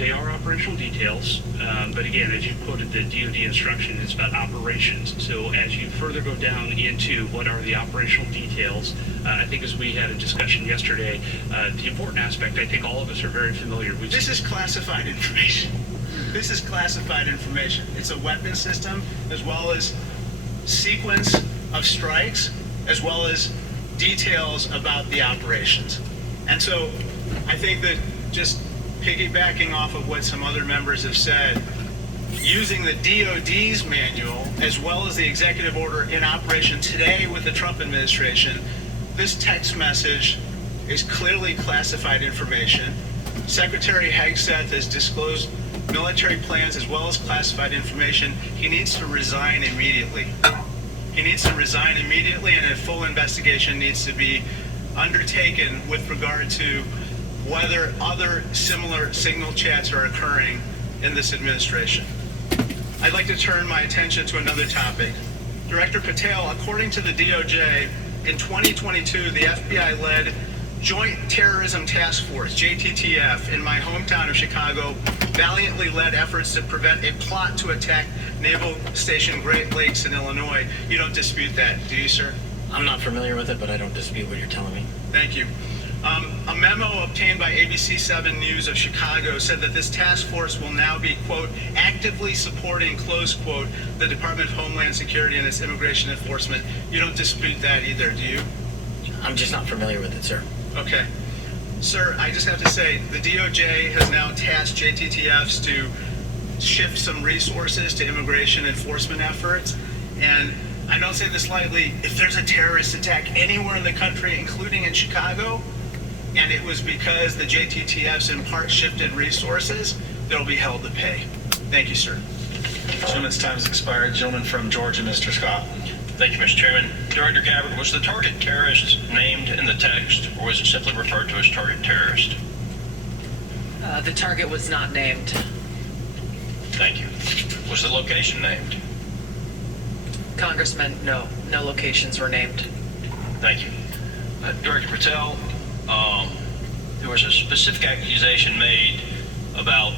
they are operational details, but again, as you quoted the DoD instruction, it's about operations. So as you further go down into what are the operational details, I think as we had a discussion yesterday, the important aspect, I think all of us are very familiar with. This is classified information. This is classified information. It's a weapon system, as well as sequence of strikes, as well as details about the operations. And so I think that just piggybacking off of what some other members have said, using the DoD's manual as well as the executive order in operation today with the Trump administration, this text message is clearly classified information. Secretary Hegseth has disclosed military plans as well as classified information. He needs to resign immediately. He needs to resign immediately, and a full investigation needs to be undertaken with regard to whether other similar signal chats are occurring in this administration. I'd like to turn my attention to another topic. Director Patel, according to the DOJ, in 2022, the FBI led Joint Terrorism Task Force, JTTF, in my hometown of Chicago, valiantly led efforts to prevent a plot to attack Naval Station Great Lakes in Illinois. You don't dispute that, do you, sir? I'm not familiar with it, but I don't dispute what you're telling me. Thank you. A memo obtained by ABC 7 News of Chicago said that this task force will now be, quote, actively supporting, close quote, the Department of Homeland Security and its immigration enforcement. You don't dispute that either, do you? I'm just not familiar with it, sir. Okay. Sir, I just have to say, the DOJ has now tasked JTTFs to shift some resources to immigration enforcement efforts. And I don't say this lightly, if there's a terrorist attack anywhere in the country, including in Chicago, and it was because the JTTFs in part shifted resources, they'll be held to pay. Thank you, sir. Gentleman's time has expired. Gentleman from Georgia, Mr. Scott. Thank you, Mr. Chairman. Director Gabbard, was the target terrorist named in the text, or was it simply referred to as target terrorist? The target was not named. Thank you. Was the location named? Congressman, no locations were named. Thank you. Director Patel, there was a specific accusation made about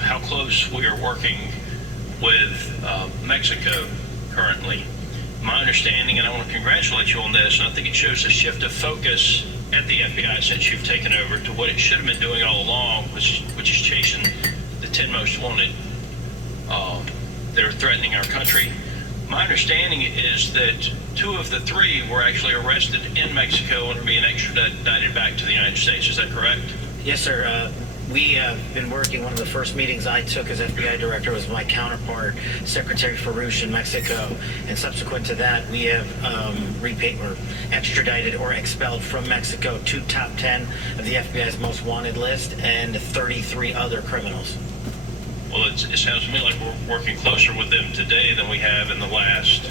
how close we are working with Mexico currently. My understanding, and I want to congratulate you on this, and I think it shows a shift of focus at the FBI since you've taken over to what it should have been doing all along, which is chasing the 10 most wanted that are threatening our country. My understanding is that 2 of the 3 were actually arrested in Mexico and are being extradited back to the United States. Is that correct? Yes, sir. We have been working. One of the first meetings I took as FBI director was my counterpart, Secretary Farouche in Mexico. And subsequent to that, we have extradited or expelled from Mexico 2 top 10 of the FBI's most wanted list and 33 other criminals. Well, it sounds to me like we're working closer with them today than we have in the last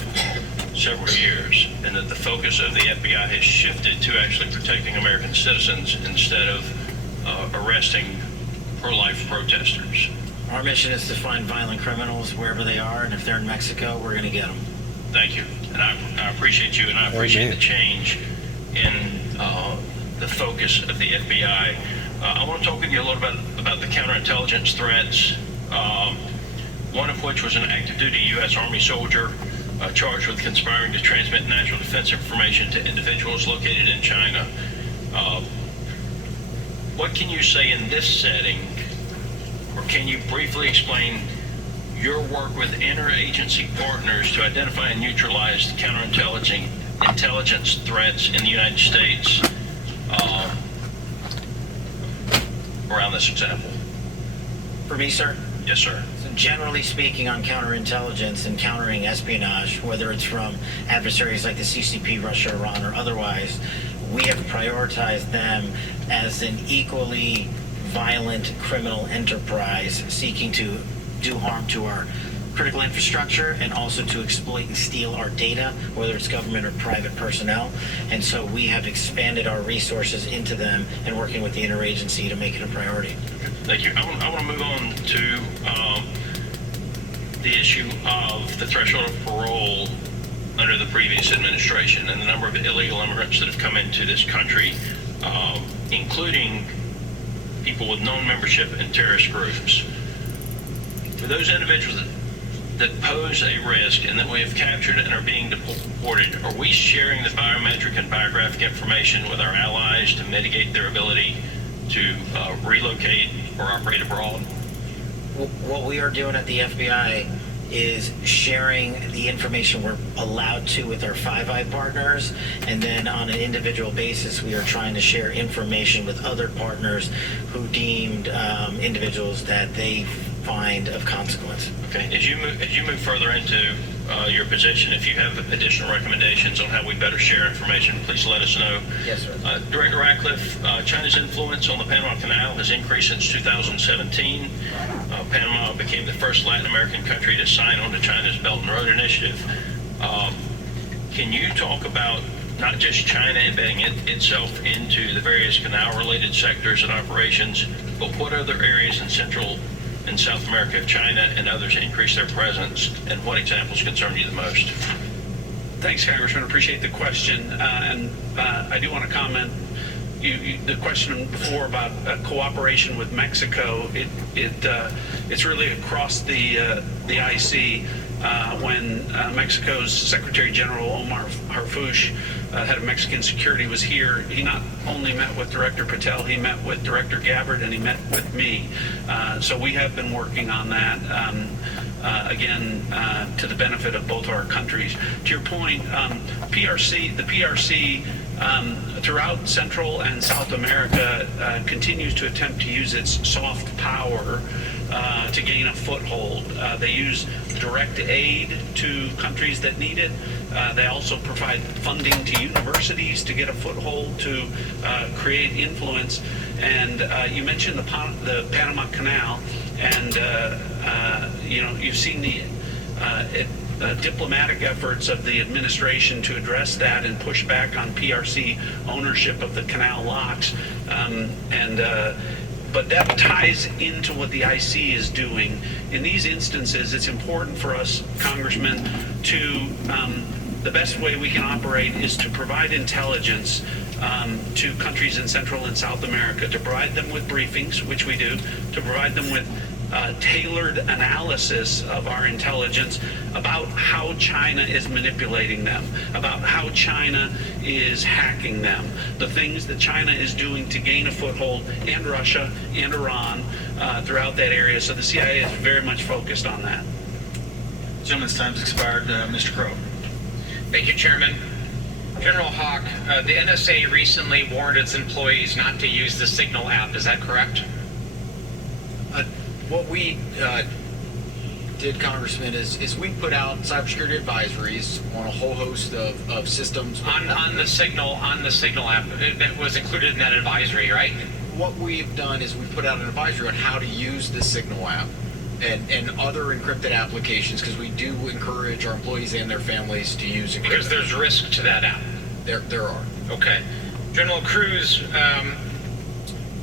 several years, and that the focus of the FBI has shifted to actually protecting American citizens instead of arresting pro-life protesters. Our mission is to find violent criminals wherever they are, and if they're in Mexico, we're going to get them. Thank you, and I appreciate you, and I appreciate the change in the focus of the FBI. I want to talk with you a little bit about the counterintelligence threats, one of which was an active duty U.S. Army soldier charged with conspiring to transmit national defense information to individuals located in China. What can you say in this setting, or can you briefly explain your work with interagency partners to identify and neutralize counterintelligence threats in the United States around this example? For me, sir? Yes, sir. So generally speaking, on counterintelligence and countering espionage, whether it's from adversaries like the CCP, Russia, Iran, or otherwise, we have prioritized them as an equally violent criminal enterprise seeking to do harm to our critical infrastructure and also to exploit and steal our data, whether it's government or private personnel. And so we have expanded our resources into them and working with the interagency to make it a priority. Thank you. I want to move on to the issue of the threshold of parole under the previous administration and the number of illegal immigrants that have come into this country, including people with known membership in terrorist groups. For those individuals that pose a risk and that we have captured and are being deported, are we sharing the biometric and biographic information with our allies to mitigate their ability to relocate or operate abroad? What we are doing at the FBI is sharing the information we're allowed to with our Five Eye partners, and then on an individual basis, we are trying to share information with other partners who deemed individuals that they find of consequence. Okay. As you move further into your position, if you have additional recommendations on how we better share information, please let us know. Yes, sir. Director Ratcliffe, China's influence on the Panama Canal has increased since 2017. Panama became the first Latin American country to sign on to China's Belt and Road Initiative. Can you talk about not just China embedding itself into the various canal-related sectors and operations, but what other areas in Central and South America have China and others increased their presence, and what examples concern you the most? Thanks, Congressman. Appreciate the question. And I do want to comment. The question before about cooperation with Mexico, it's really across the IC. When Mexico's Secretary General Omar Harfuch, head of Mexican security, was here, he not only met with Director Patel, he met with Director Gabbard, and he met with me. So we have been working on that, again, to the benefit of both our countries. To your point, the PRC throughout Central and South America continues to attempt to use its soft power to gain a foothold. They use direct aid to countries that need it. They also provide funding to universities to get a foothold, to create influence. And you mentioned the Panama Canal, and you've seen the diplomatic efforts of the administration to address that and push back on PRC ownership of the canal locks. But that ties into what the IC is doing. In these instances, it's important for us, Congressman, to the best way we can operate is to provide intelligence to countries in Central and South America, to provide them with briefings, which we do, to provide them with tailored analysis of our intelligence about how China is manipulating them, about how China is hacking them, the things that China is doing to gain a foothold, and Russia and Iran throughout that area. So the CIA is very much focused on that. Gentleman's time's expired. Mr. Crow. Thank you, Chairman. General Hawk, the NSA recently warned its employees not to use the Signal app. Is that correct? What we did, Congressman, is we put out cybersecurity advisories on a whole host of systems. On the Signal app that was included in that advisory, right? What we've done is we put out an advisory on how to use the Signal app and other encrypted applications, because we do encourage our employees and their families to use encrypted. Because there's risk to that app. There are. Okay. General Cruz,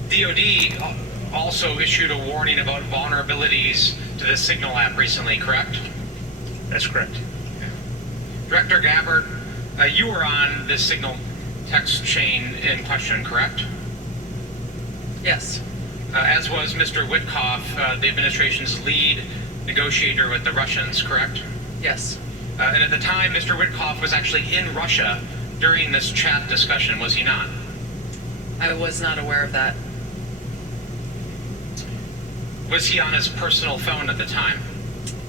DOD also issued a warning about vulnerabilities to the Signal app recently, correct? That's correct. Director Gabbard, you were on the Signal text chain in question, correct? Yes. As was Mr. Witkoff, the administration's lead negotiator with the Russians, correct? Yes. And at the time, Mr. Witkoff was actually in Russia during this chat discussion, was he not? I was not aware of that. Was he on his personal phone at the time?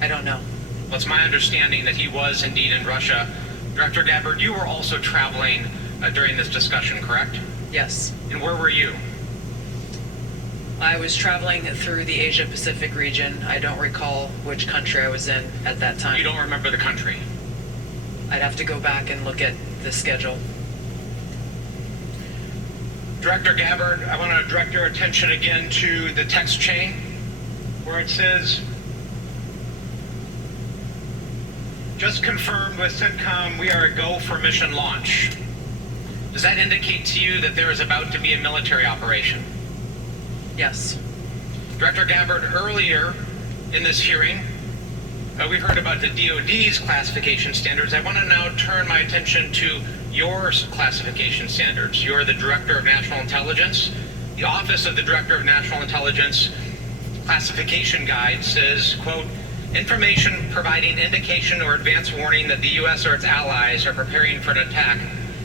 I don't know. Well, it's my understanding that he was indeed in Russia. Director Gabbard, you were also traveling during this discussion, correct? Yes. And where were you? I was traveling through the Asia-Pacific region. I don't recall which country I was in at that time. You don't remember the country? I'd have to go back and look at the schedule. Director Gabbard, I want to direct your attention again to the text chain where it says, just confirmed with CENTCOM we are a go for mission launch. Does that indicate to you that there is about to be a military operation? Yes. Director Gabbard, earlier in this hearing, we heard about the DOD's classification standards. I want to now turn my attention to your classification standards. You're the Director of National Intelligence. The Office of the Director of National Intelligence classification guide says, quote, information providing indication or advance warning that the U.S. or its allies are preparing for an attack,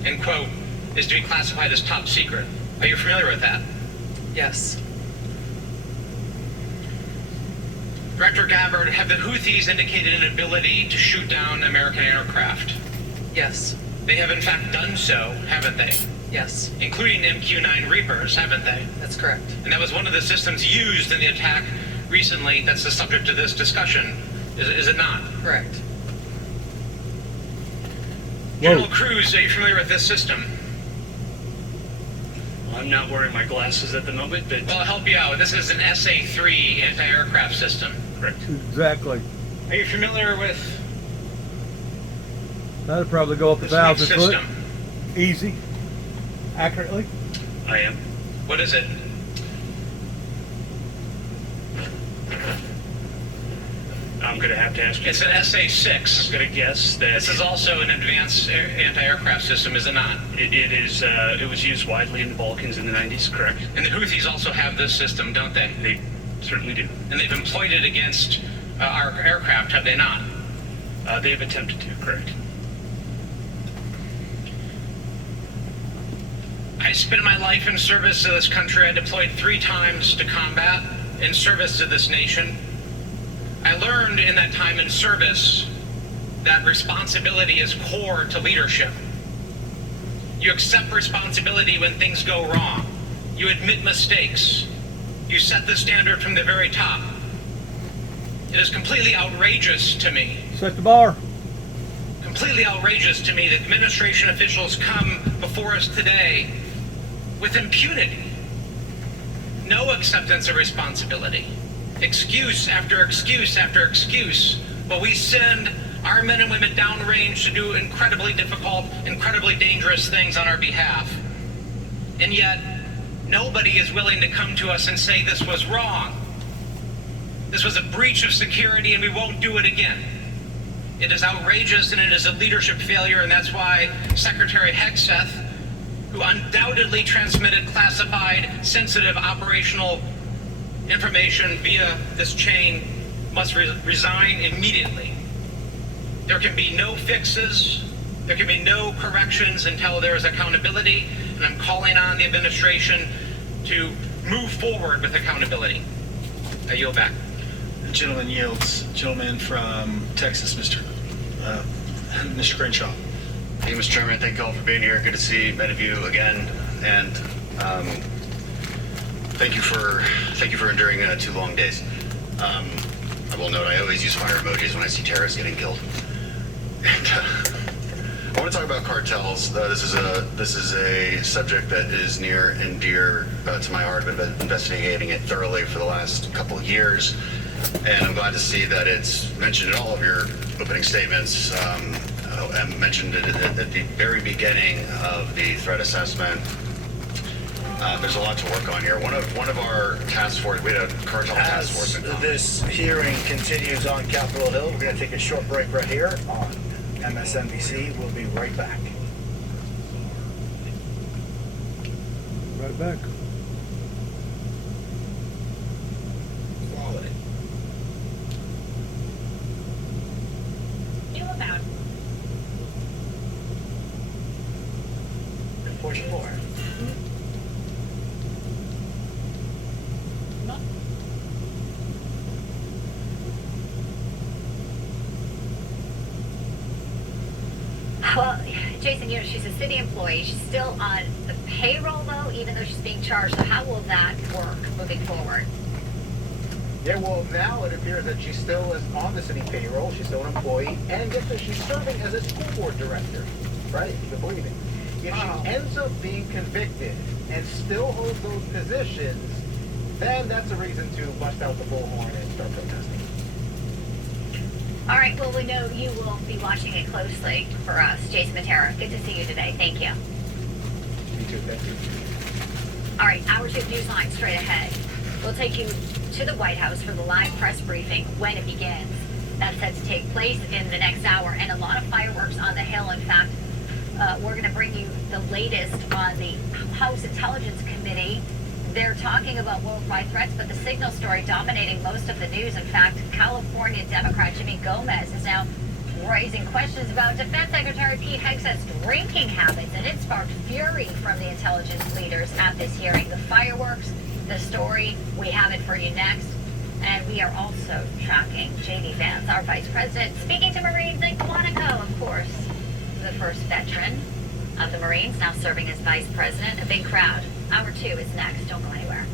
end quote, is to be classified as top secret. Are you familiar with that? Yes. Director Gabbard, have the Houthis indicated an ability to shoot down American aircraft? Yes. They have in fact done so, haven't they? Yes. Including MQ-9 Reapers, haven't they? That's correct. And that was one of the systems used in the attack recently that's the subject of this discussion, is it not? Correct. General Cruz, are you familiar with this system? I'm not wearing my glasses at the moment, but Well, I'll help you out. This is an SA-3 anti-aircraft system. correct. Exactly. Are you familiar with That'd probably go up this 1,000 next foot. system? Easy. Accurately. I am. What is it? I'm going to have to ask you. It's an I'm SA-6. going to guess that This is also an advanced anti-aircraft system, is it not? it was used widely in the Balkans in the 90s, correct? And the Houthis also have this system, don't they? They certainly do. And they've employed it against our aircraft, have they not? They've attempted to, correct. I spent my life in service to this country. I deployed 3 times to combat in service to this nation. I learned in that time in service that responsibility is core to leadership. You accept responsibility when things go wrong. You admit mistakes. You set the standard from the very top. It is completely outrageous to me, Set the bar. completely outrageous to me that administration officials come before us today with impunity. No acceptance of responsibility. Excuse after excuse after excuse. But we send our men and women downrange to do incredibly difficult, incredibly dangerous things on our behalf. And yet, nobody is willing to come to us and say this was wrong. This was a breach of security and we won't do it again. It is outrageous and it is a leadership failure, and that's why Secretary Hegseth, who undoubtedly transmitted classified, sensitive operational information via this chain, must resign immediately. There can be no fixes, there can be no corrections until there is accountability, and I'm calling on the administration to move forward with accountability. I yield back. The gentleman yields. Gentleman from Texas, Mr. Crenshaw. Hey, Mr. Chairman, thank you all for being here. Good to see many of you again, and thank you for enduring 2 long days. I will note I always use fire emojis when I see terrorists getting killed. And I want to talk about cartels. This is a subject that is near and dear to my heart. I've been investigating it thoroughly for the last couple of years, and I'm glad to see that it's mentioned in all of your opening statements. I mentioned it at the very beginning of the threat assessment. There's a lot to work on here. One of our task force, we had a cartel task force. As this hearing continues on Capitol Hill, we're going to take a short break right here on MSNBC. We'll be right back. Right back. Quality. New about. Push forward. Well, Jason, she's a city employee. She's still on the payroll, though, even though she's being charged. So how will that work moving forward? Yeah, well, now it appears that she still is on the city payroll. She's still an employee. And get this, she's serving as a school board director. Right? You can believe it. If she ends up being convicted and still holds those positions, then that's a reason to bust out the bullhorn and start protesting. All right, well, we know you will be watching it closely for us. Jason Matera, good to see you today. Thank you. Me too, thank you. All right, Hour 2 Newsline straight ahead. We'll take you to the White House for the live press briefing when it begins. That's set to take place in the next hour, and a lot of fireworks on the Hill. In fact, we're going to bring you the latest on the House Intelligence Committee They're talking about worldwide threats, but the signal story dominating most of the news. In fact, California Democrat Jimmy Gomez is now raising questions about Defense Secretary Pete Hegseth's drinking habits, and it sparked fury from the intelligence leaders at this hearing. The fireworks, the story, we have it for you next. And we are also tracking J.D. Vance, our vice president, speaking to Marines in Quantico, of course. The first veteran of the Marines now serving as vice president. A big crowd. Hour 2 is next. Don't go anywhere.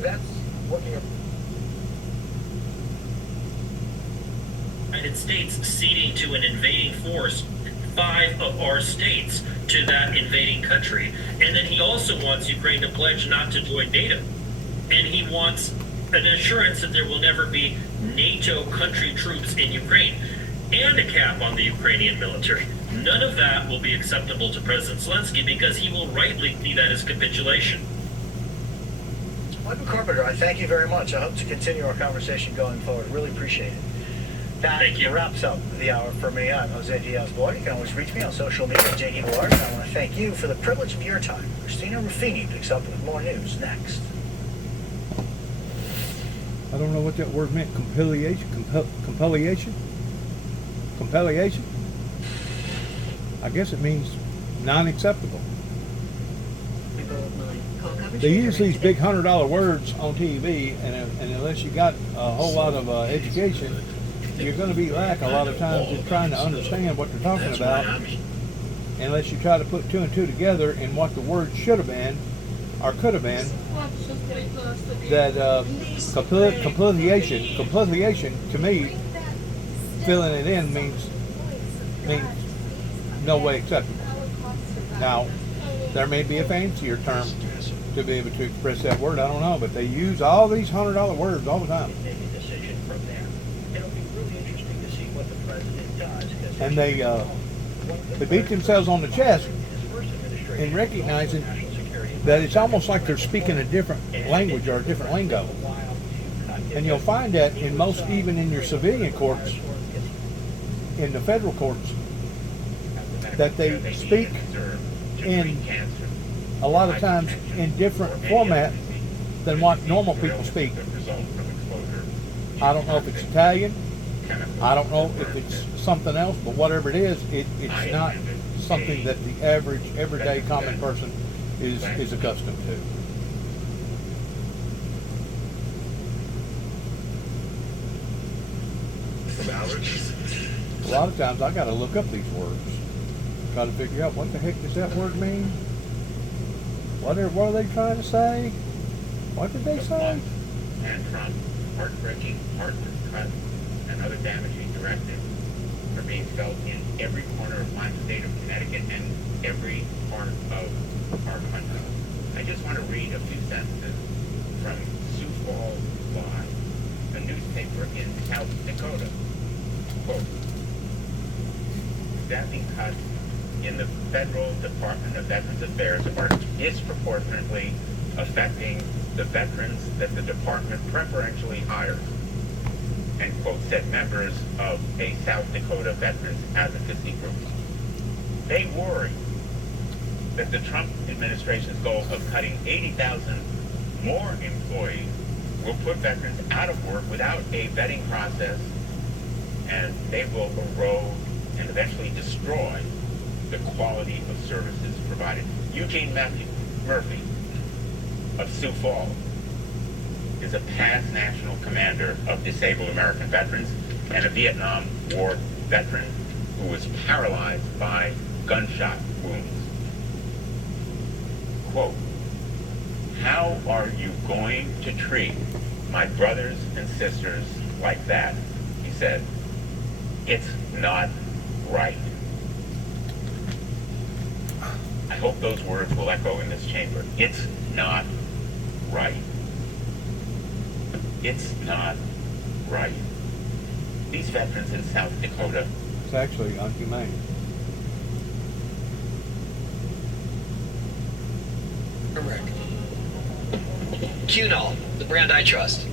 That's what you're. United States ceding to an invading force 5 of our states to that invading country. And then he also wants Ukraine to pledge not to join NATO. And he wants an assurance that there will never be NATO country troops in Ukraine and a cap on the Ukrainian military. None of that will be acceptable to President Zelensky because he will rightly see that as capitulation. Michael Carpenter, I thank you very much. I hope to continue our conversation going forward. Really appreciate it. That Thank you. wraps up the hour for me. I'm Jose Diaz-Boyd. You can always reach me on social media at JD Boyd. And I want to thank you for the privilege of your time. Christina Ruffini picks up with more news next. I don't know what that word meant. Compiliation? Compiliation? I guess it means non-acceptable. They use these big $100 words on TV, and unless you got a whole lot of education, you're going to be lack a lot of times in trying to understand what they're talking about, unless you try to put 2 and 2 together in what the word should have been or could have been. That compiliation to me, filling it in means no way acceptable. Now, there may be a fancier term to be able to express that word. I don't know, but they use all these $100 words all the time. And they beat themselves on the chest in recognizing that it's almost like they're speaking a different language or a different lingo. And you'll find that in most, even in your civilian courts, in the federal courts, that they speak in a lot of times in different format than what normal people speak. I don't know if it's Italian, I don't know if it's something else, but whatever it is, it's not something that the average, everyday, common person is accustomed to. A lot of times I got to look up these words, try to figure out what the heck does that word mean. What are they trying to say? What did they say? And Trump, heartbreaking, heartless cuts, and other damaging directives are being felt in every corner of my state of Connecticut and every part of our country. I just want to read a few sentences from Sioux Falls Live, a newspaper in South Dakota. Quote, staffing cuts in the Federal Department of Veterans Affairs are disproportionately affecting the veterans that the department preferentially hires, end quote, said members of a South Dakota veterans advocacy group. They worry that the Trump administration's goal of cutting 80,000 more employees will put veterans out of work without a vetting process, and they will erode and eventually destroy the quality of services provided. Eugene Murphy of Sioux Falls is a past national commander of disabled American veterans and a Vietnam War veteran who was paralyzed by gunshot wounds. Quote, how are you going to treat my brothers and sisters like that? He said, it's not right. I hope those words will echo in this chamber. It's not right. It's not right. These veterans in South Dakota. It's actually unhumane. Correct. Cunol, the brand I trust.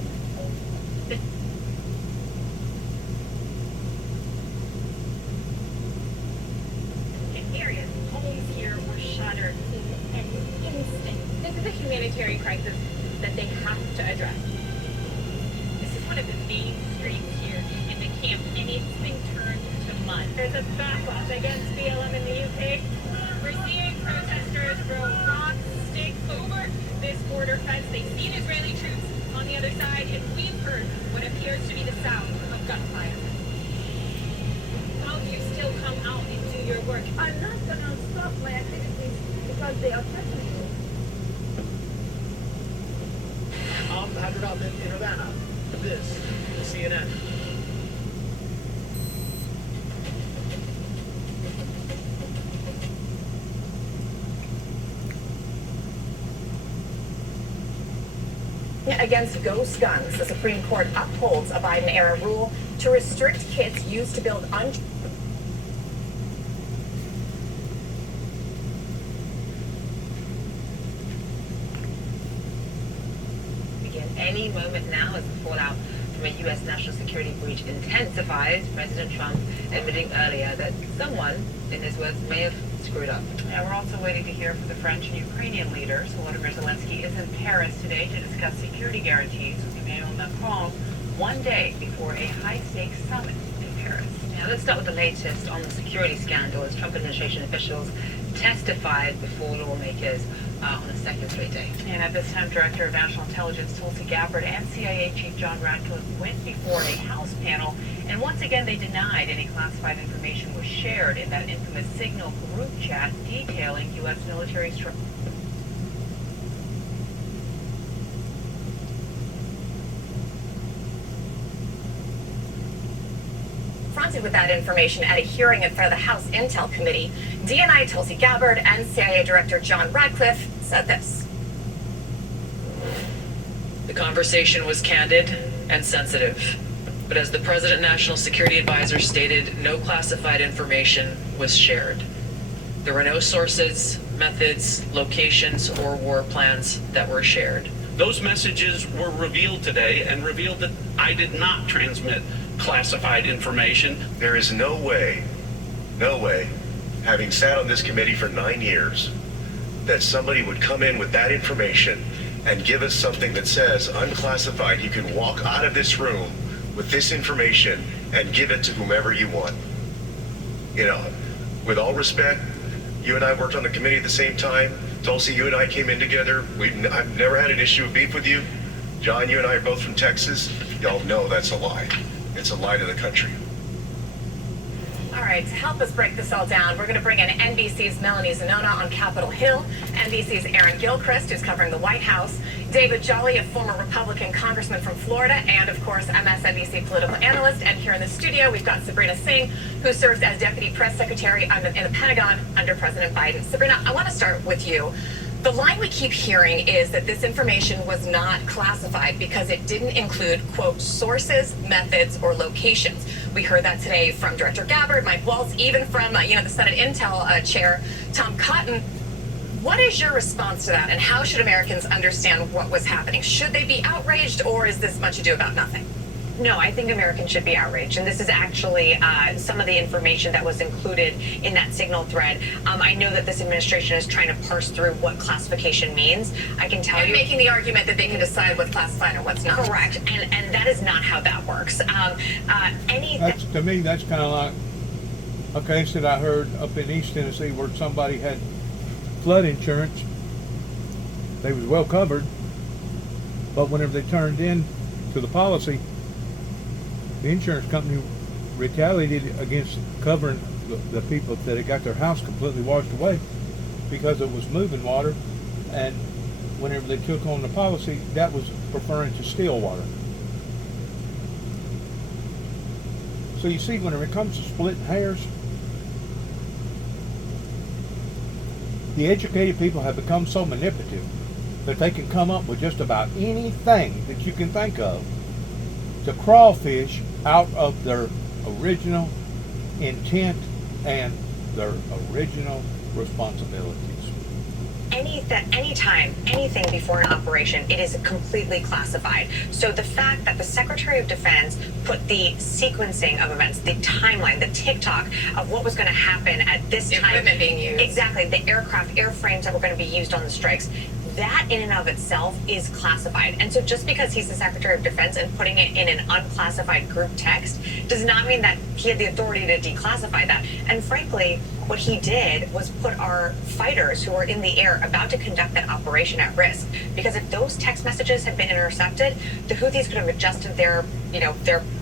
humanitarian crisis that they have to address. This is one of the main streets here in the camp, and it's been turned to mud. There's a backlash against BLM in the UK. We're seeing protesters throw rocks, sticks over this border fence. They've seen Israeli troops on the other side, and we've heard what appears to be the sound of gunfire. How do you still come out and do your work? I'm not going to stop my activities because they are threatening me. I'm headed up in Havana. This is CNN. Against ghost guns, the Supreme Court upholds a Biden-era rule to restrict kits used to build begin any moment now as the fallout from a U.S. national security breach intensifies. President Trump admitting earlier that someone, in his words, may have screwed up. And we're also waiting to hear from the French and Ukrainian leaders. Volodymyr Zelensky is in Paris today to discuss security guarantees with Emmanuel Macron 1 day before a high-stakes summit in Paris. Now, let's start with the latest on the security scandal as Trump administration officials testified before lawmakers on a second straight day. And at this time, Director of National Intelligence Tulsi Gabbard and CIA Chief John Radcliffe went before a House panel, and once again they denied any classified information was shared in that infamous Signal group chat detailing U.S. military strikes. Confronted with that information at a hearing in front of the House Intel Committee, DNI Tulsi Gabbard and CIA Director John Radcliffe said this. The conversation was candid and sensitive, but as the President National Security Advisor stated, no classified information was shared. There were no sources, methods, locations, or war plans that were shared. Those messages were revealed today and revealed that I did not transmit classified information. There is no way, having sat on this committee for 9 years, that somebody would come in with that information and give us something that says unclassified. You can walk out of this room with this information and give it to whomever you want. You know, with all respect, you and I worked on the committee at the same time. Tulsi, you and I came in together. I've never had an issue of beef with you. John, you and I are both from Texas. Y'all know that's a lie. It's a lie to the country. All right, to help us break this all down, we're going to bring in NBC's Melanie Zanona on Capitol Hill, NBC's Aaron Gilchrist, who's covering the White House, David Jolly, a former Republican congressman from Florida, and of course, MSNBC political analyst. And here in the studio, we've got Sabrina Singh, who serves as Deputy Press Secretary in the Pentagon under President Biden. Sabrina, I want to start with you. The line we keep hearing is that this information was not classified because it didn't include, quote, sources, methods, or locations. We heard that today from Director Gabbard, Mike Waltz, even from, the Senate Intel Chair, Tom Cotton. What is your response to that, and how should Americans understand what was happening? Should they be outraged, or is this much ado about nothing? No, I think Americans should be outraged, and this is actually some of the information that was included in that Signal thread. I know that this administration is trying to parse through what classification means. I can tell you, making the argument that they can decide what's classified and what's not. Correct, and that is not how that works. To me, that's kind of like a case that I heard up in East Tennessee where somebody had flood insurance. They was well covered, but whenever they turned in to the policy, the insurance company retaliated against covering the people that had got their house completely washed away because it was moving water, and whenever they took on the policy, that was referring to still water. So you see, whenever it comes to splitting hairs, the educated people have become so manipulative that they can come up with just about anything that you can think of to crawfish out of their original intent and their original responsibilities. Anytime, anything before an operation, it is completely classified. So the fact that the Secretary of Defense put the sequencing of events, the timeline, the tick-tock of what was going to happen at this time. Equipment being used. Exactly, the aircraft, airframes that were going to be used on the strikes. that in and of itself is classified. And so just because he's the Secretary of Defense and putting it in an unclassified group text does not mean that he had the authority to declassify that. And frankly, what he did was put our fighters who were in the air about to conduct that operation at risk. Because if those text messages had been intercepted, the Houthis could have adjusted their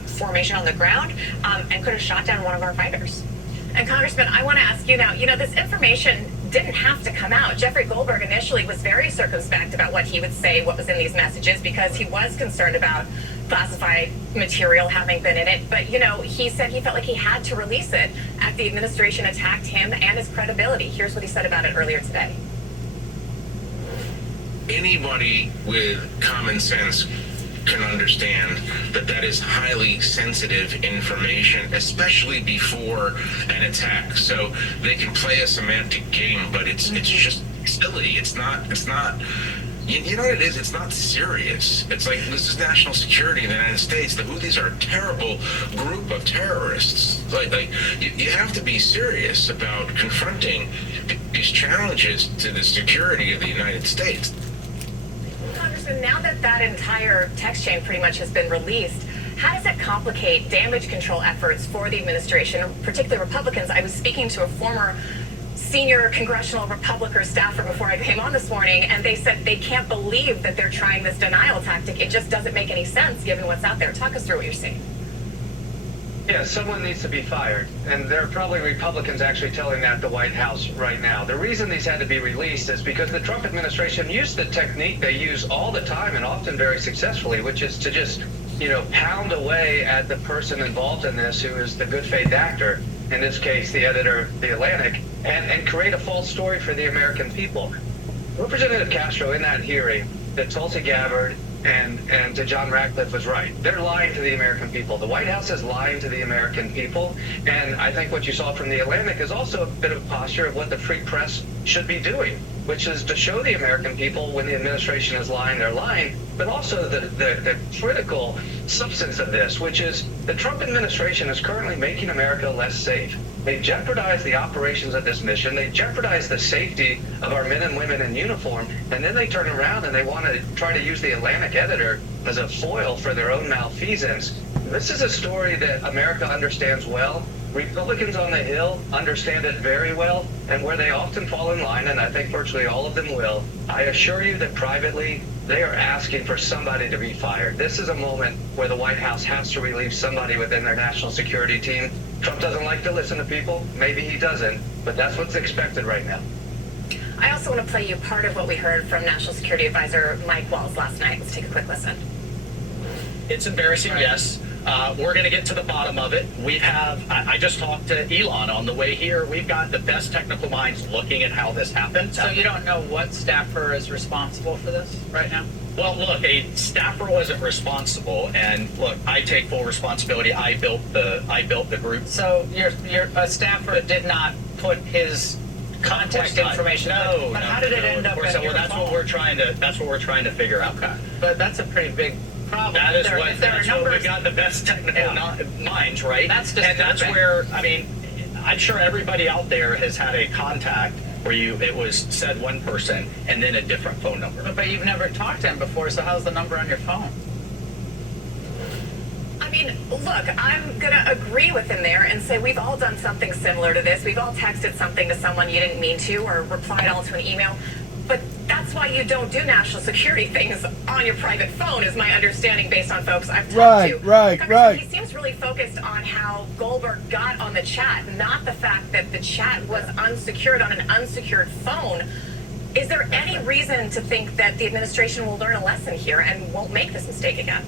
formation on the ground and could have shot down one of our fighters. And Congressman, I want to ask you now, this information didn't have to come out. Jeffrey Goldberg initially was very circumspect about what he would say, what was in these messages, because he was concerned about classified material having been in it. But, he said he felt like he had to release it after the administration attacked him and his credibility. Here's what he said about it earlier today. Anybody with common sense can understand that is highly sensitive information, especially before an attack. So they can play a semantic game, but it's just silly. It's not. You know what it is? It's not serious. It's like, this is national security in the United States. The Houthis are a terrible group of terrorists. Like you have to be serious about confronting these challenges to the security of the United States. Congressman, now that that entire text chain pretty much has been released, how does it complicate damage control efforts for the administration, particularly Republicans? I was speaking to a former senior congressional Republican staffer before I came on this morning, and they said they can't believe that they're trying this denial tactic. It just doesn't make any sense given what's out there. Talk us through what you're seeing. Yeah, someone needs to be fired. And there are probably Republicans actually telling that at the White House right now. The reason these had to be released is because the Trump administration used the technique they use all the time and often very successfully, which is to just, pound away at the person involved in this who is the good faith actor, in this case, the editor of The Atlantic, and create a false story for the American people. Representative Castro, in that hearing, that Tulsi Gabbard and to John Ratcliffe was right. They're lying to the American people. The White House is lying to the American people. And I think what you saw from The Atlantic is also a bit of a posture of what the free press should be doing, which is to show the American people when the administration is lying, they're lying, but also the critical substance of this, which is the Trump administration is currently making America less safe. They jeopardize the operations of this mission. They jeopardize the safety of our men and women in uniform. And then they turn around and they want to try to use the Atlantic editor as a foil for their own malfeasance. This is a story that America understands well. Republicans on the Hill understand it very well, and where they often fall in line, and I think virtually all of them will, I assure you that privately, they are asking for somebody to be fired. This is a moment where the White House has to relieve somebody within their national security team. Trump doesn't like to listen to people. Maybe he doesn't, but that's what's expected right now. I also want to play you part of what we heard from National Security Advisor Mike Waltz last night. Let's take a quick listen. It's embarrassing, yes. We're going to get to the bottom of it. I just talked to Elon on the way here. We've got the best technical minds looking at how this happened. So you don't know what staffer is responsible for this right now? Well, look, a staffer wasn't responsible, and look, I take full responsibility. I built the group. So a staffer did not put his contact information. No, but how did it end up in your that's phone? what we're trying to figure out. Okay. But that's a pretty big problem. That is that's where we got the best technical minds, right? That's and that's disturbing. where, I'm sure everybody out there has had a contact where it was said one person and then a different phone number. But you've never talked to him before, so how's the number on your phone? Look, I'm going to agree with him there and say we've all done something similar to this. We've all texted something to someone you didn't mean to or replied all to an email. But that's why you don't do national security things on your private phone, is my understanding based on folks I've talked to. Right. He seems really focused on how Goldberg got on the chat, not the fact that the chat was unsecured on an unsecured phone. Is there any reason to think that the administration will learn a lesson here and won't make this mistake again?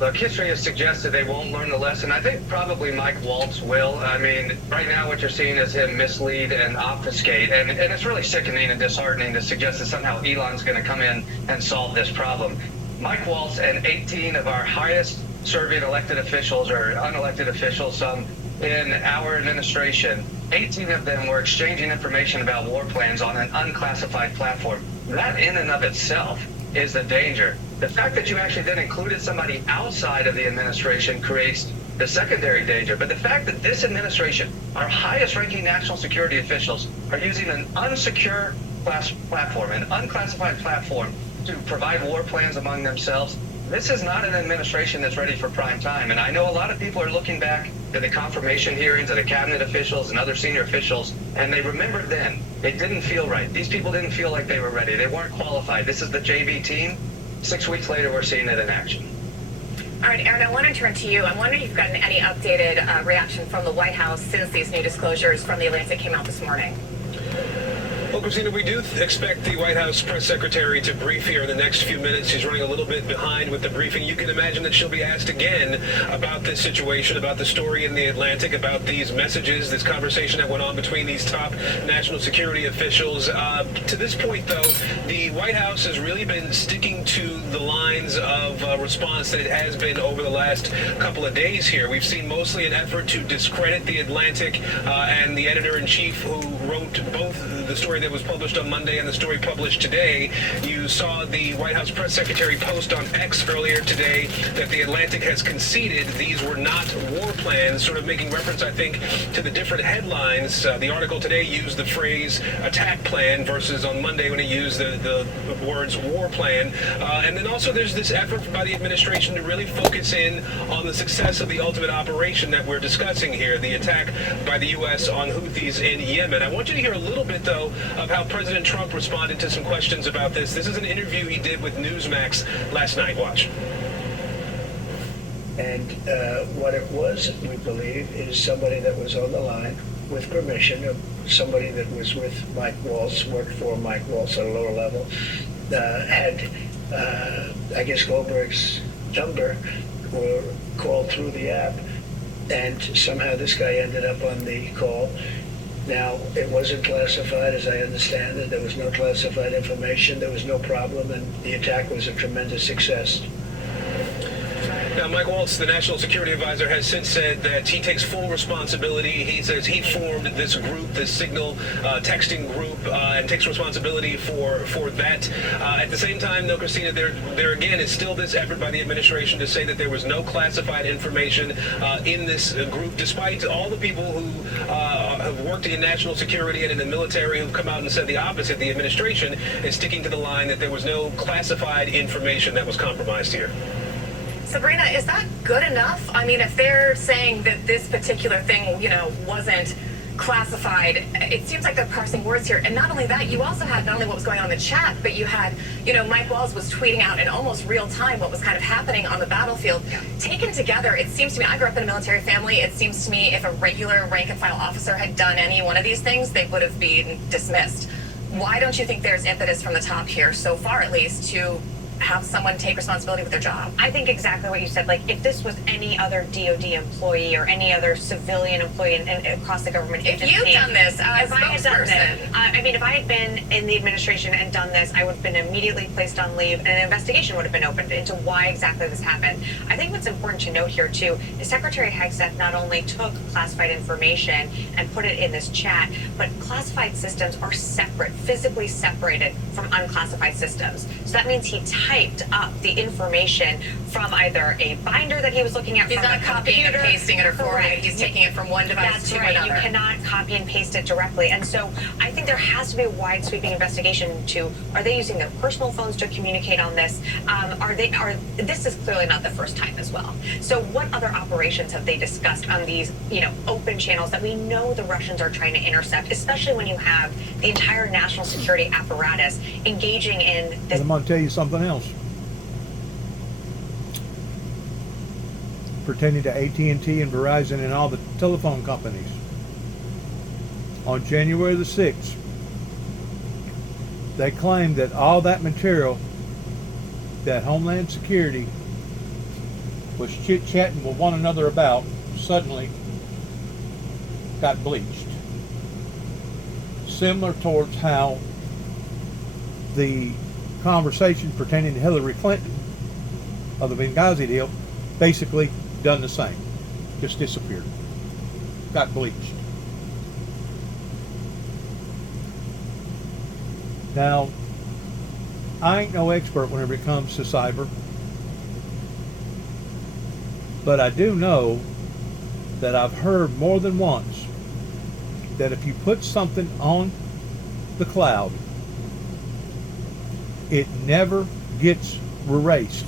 Look, history has suggested they won't learn the lesson. I think probably Mike Waltz will. Right now what you're seeing is him mislead and obfuscate, and it's really sickening and disheartening to suggest that somehow Elon's going to come in and solve this problem. Mike Waltz and 18 of our highest serving elected officials or unelected officials, some in our administration, 18 of them were exchanging information about war plans on an unclassified platform. That in and of itself is the danger. The fact that you actually then included somebody outside of the administration creates the secondary danger. But the fact that this administration, our highest ranking national security officials, are using an unsecure platform, an unclassified platform to provide war plans among themselves. This is not an administration that's ready for prime time. And I know a lot of people are looking back to the confirmation hearings of the cabinet officials and other senior officials, and they remembered then. It didn't feel right. These people didn't feel like they were ready. They weren't qualified. This is the JV team. 6 weeks later, we're seeing it in action. All right, Aaron, I want to turn to you. I'm wondering if you've gotten any updated reaction from the White House since these new disclosures from the Atlantic came out this morning. Well, Christina, we do expect the White House press secretary to brief here in the next few minutes. She's running a little bit behind with the briefing. You can imagine that she'll be asked again about this situation, about the story in the Atlantic, about these messages, this conversation that went on between these top national security officials. To this point, though, the White House has really been sticking to the lines of response that it has been over the last couple of days here. We've seen mostly an effort to discredit the Atlantic and the editor-in-chief who wrote both the story that was published on Monday and the story published today. You saw the White House press secretary post on X earlier today that the Atlantic has conceded these were not war plans, sort of making reference, I think, to the different headlines. The article today used the phrase attack plan versus on Monday when it used the words war plan. And then also there's this effort by the administration to really focus in on the success of the ultimate operation that we're discussing here, the attack by the U.S. on Houthis in Yemen. I want you to hear a little bit, though, of how President Trump responded to some questions about this. This is an interview he did with Newsmax last night. Watch. And what it was, we believe, is somebody that was on the line with permission of somebody that was with Mike Waltz, worked for Mike Waltz at a lower level, had, I guess, Goldberg's number, were called through the app, and somehow this guy ended up on the call. Now, it wasn't classified, as I understand it. There was no classified information. There was no problem, and the attack was a tremendous success. Now, Mike Waltz, the National Security Advisor, has since said that he takes full responsibility. He says he formed this group, this signal texting group, and takes responsibility for that. At the same time, though, Christina, there again is still this effort by the administration to say that there was no classified information in this group, despite all the people who have worked in national security and in the military who've come out and said the opposite. The administration is sticking to the line that there was no classified information that was compromised here. Sabrina, is that good enough? I mean, if they're saying that this particular thing, wasn't classified, it seems like they're parsing words here. And not only that, you also had not only what was going on in the chat, but you had, Mike Walls was tweeting out in almost real time what was kind of happening on the battlefield. Taken together, it seems to me, I grew up in a military family, it seems to me if a regular rank and file officer had done any one of these things, they would have been dismissed. Why don't you think there's impetus from the top here, so far at least, to have someone take responsibility with their job? I think exactly what you said. Like, if this was any other DOD employee or any other civilian employee across the government agency. If you'd done this, if I had done this, if I had been in the administration and done this, I would have been immediately placed on leave and an investigation would have been opened into why exactly this happened. I think what's important to note here, too, is Secretary Hegseth not only took classified information and put it in this chat, but classified systems are separate, physically separated from unclassified systems. So that means he typed up the information from either a binder that he was looking at. He's from not a copying and computer. pasting it or forwarding it. He's taking it from one device That's to right. another. You cannot copy and paste it directly. And so I think there has to be a wide sweeping investigation into, are they using their personal phones to communicate on this? This is clearly not the first time as well. So what other operations have they discussed on these, open channels that we know the Russians are trying to intercept, especially when you have the entire national security apparatus engaging in this. I'm going to tell you something else. Pertaining to AT&T and Verizon and all the telephone companies. On January the 6th, they claimed that all that material that Homeland Security was chit-chatting with one another about suddenly got bleached. Similar towards how the conversation pertaining to Hillary Clinton of the Benghazi deal basically done the same. Just disappeared. Got bleached. Now, I ain't no expert whenever it comes to cyber, but I do know that I've heard more than once that if you put something on the cloud it never gets erased.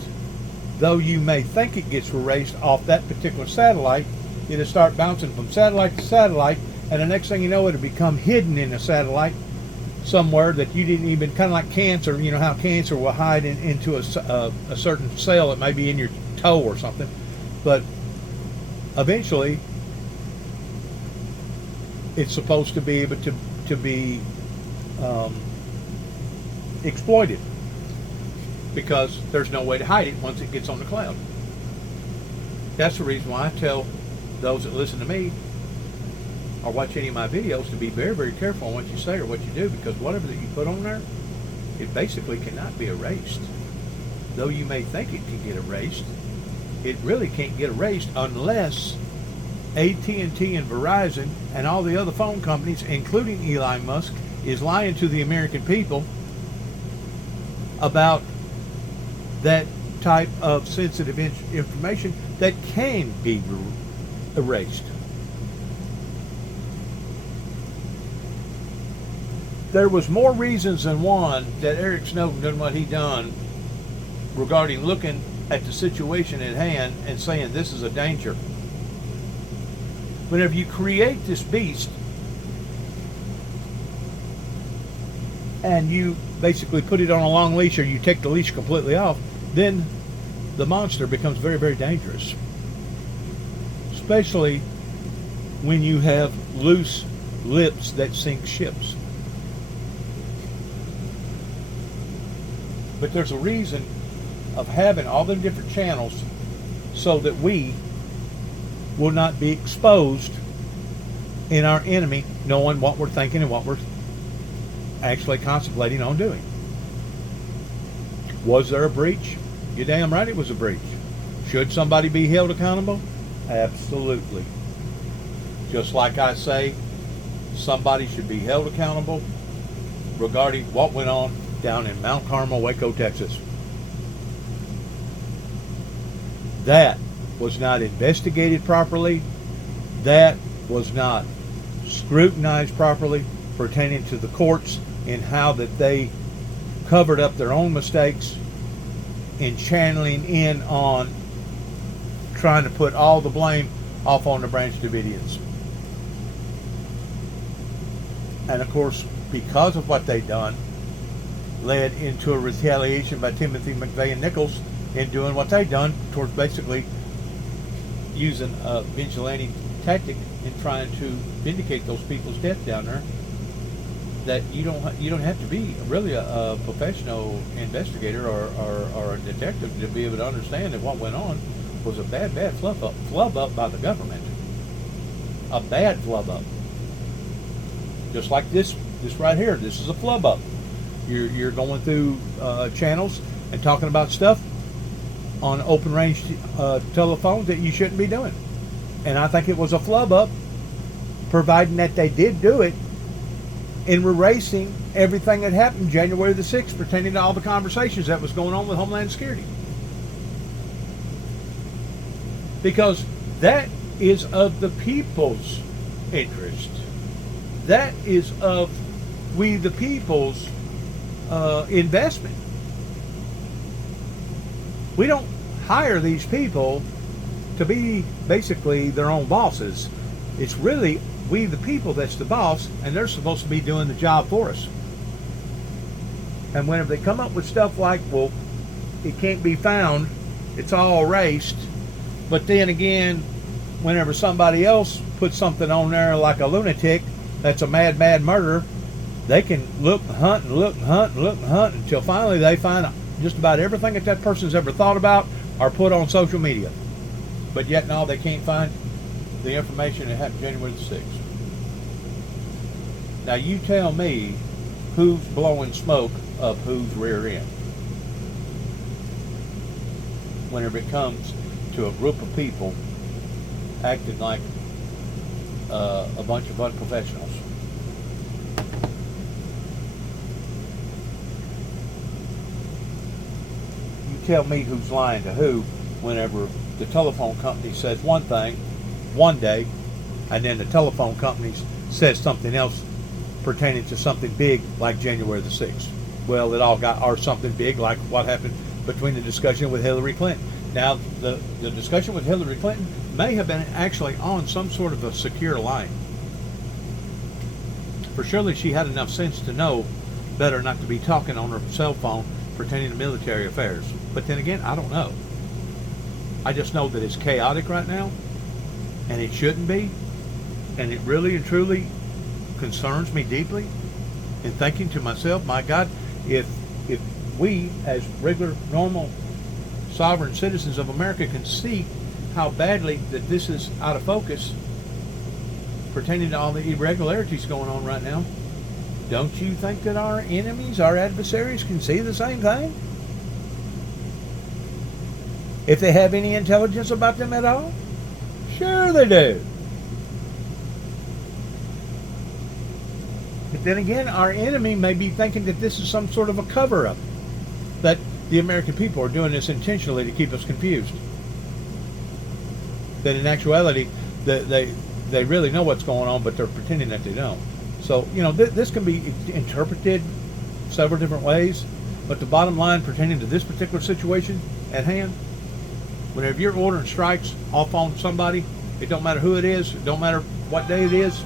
Though you may think it gets erased off that particular satellite, it'll start bouncing from satellite to satellite, and the next thing you know, it'll become hidden in a satellite somewhere that you didn't even, kind of like cancer, you know how cancer will hide into a certain cell that may be in your toe or something. But eventually, it's supposed to be able to be exploited, because there's no way to hide it once it gets on the cloud. That's the reason why I tell those that listen to me or watch any of my videos to be very, very careful on what you say or what you do, because whatever that you put on there, it basically cannot be erased. Though you may think it can get erased, it really can't get erased unless AT&T and Verizon and all the other phone companies, including Elon Musk, is lying to the American people about that type of sensitive information that can be erased. There was more reasons than one that Eric Snowden done what he done regarding looking at the situation at hand and saying this is a danger. Whenever you create this beast and you basically put it on a long leash, or you take the leash completely off, then the monster becomes very, very dangerous. Especially when you have loose lips that sink ships. But there's a reason of having all the different channels so that we will not be exposed in our enemy knowing what we're thinking and what we're actually contemplating on doing. Was there a breach? You're damn right it was a breach. Should somebody be held accountable? Absolutely. Just like I say, somebody should be held accountable regarding what went on down in Mount Carmel, Waco, Texas. That was not investigated properly. That was not scrutinized properly pertaining to the courts in how that they covered up their own mistakes in channeling in on trying to put all the blame off on the Branch Davidians. And of course, because of what they done, led into a retaliation by Timothy McVeigh and Nichols in doing what they done towards basically using a vigilante tactic in trying to vindicate those people's death down there. That you don't have to be really a professional investigator or a detective to be able to understand that what went on was a bad flub up by the government. A bad flub up. Just like this right here. This is a flub up. You're going through channels and talking about stuff on open range telephones that you shouldn't be doing. And I think it was a flub up, providing that they did do it in erasing everything that happened January the 6th pertaining to all the conversations that was going on with Homeland Security. Because that is of the people's interest. That is of we the people's investment. We don't hire these people to be basically their own bosses. It's really we the people that's the boss, and they're supposed to be doing the job for us. And whenever they come up with stuff like, well, it can't be found, it's all erased, but then again, whenever somebody else puts something on there like a lunatic that's a mad murderer, they can look and hunt and look and hunt and look and hunt until finally they find just about everything that person's ever thought about or put on social media. But yet no, they can't find the information that happened January the 6th. Now you tell me who's blowing smoke up whose rear end whenever it comes to a group of people acting like a bunch of unprofessionals. You tell me who's lying to who whenever the telephone company says one thing one day and then the telephone company says something else pertaining to something big like January the 6th. well, it all got, or something big like what happened between the discussion with Hillary Clinton. Now, the discussion with Hillary Clinton may have been actually on some sort of a secure line. For surely she had enough sense to know better not to be talking on her cell phone pertaining to military affairs. But then again, I don't know. I just know that it's chaotic right now, and it shouldn't be, and it really and truly concerns me deeply. And thinking to myself, my God, if we as regular, normal, sovereign citizens of America can see how badly that this is out of focus pertaining to all the irregularities going on right now, don't you think that our enemies, our adversaries, can see the same thing? If they have any intelligence about them at all? Sure they do. But then again, our enemy may be thinking that this is some sort of a cover-up, that the American people are doing this intentionally to keep us confused. That in actuality, they really know what's going on, but they're pretending that they don't. So, you know, this can be interpreted several different ways, but the bottom line pertaining to this particular situation at hand, whenever you're ordering strikes off on somebody, it don't matter who it is, it don't matter what day it is,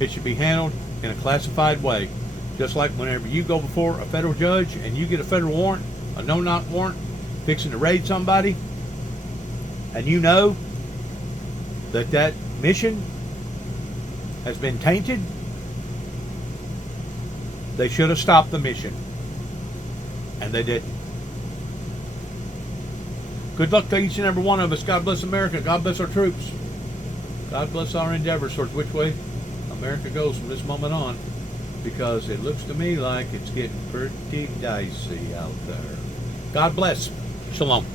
it should be handled in a classified way. Just like whenever you go before a federal judge and you get a federal warrant, a no-knock warrant, fixing to raid somebody, and you know that that mission has been tainted, they should have stopped the mission. And they didn't. Good luck to each and every one of us. God bless America. God bless our troops. God bless our endeavors towards which way America goes from this moment on. Because it looks to me like it's getting pretty dicey out there. God bless. Shalom.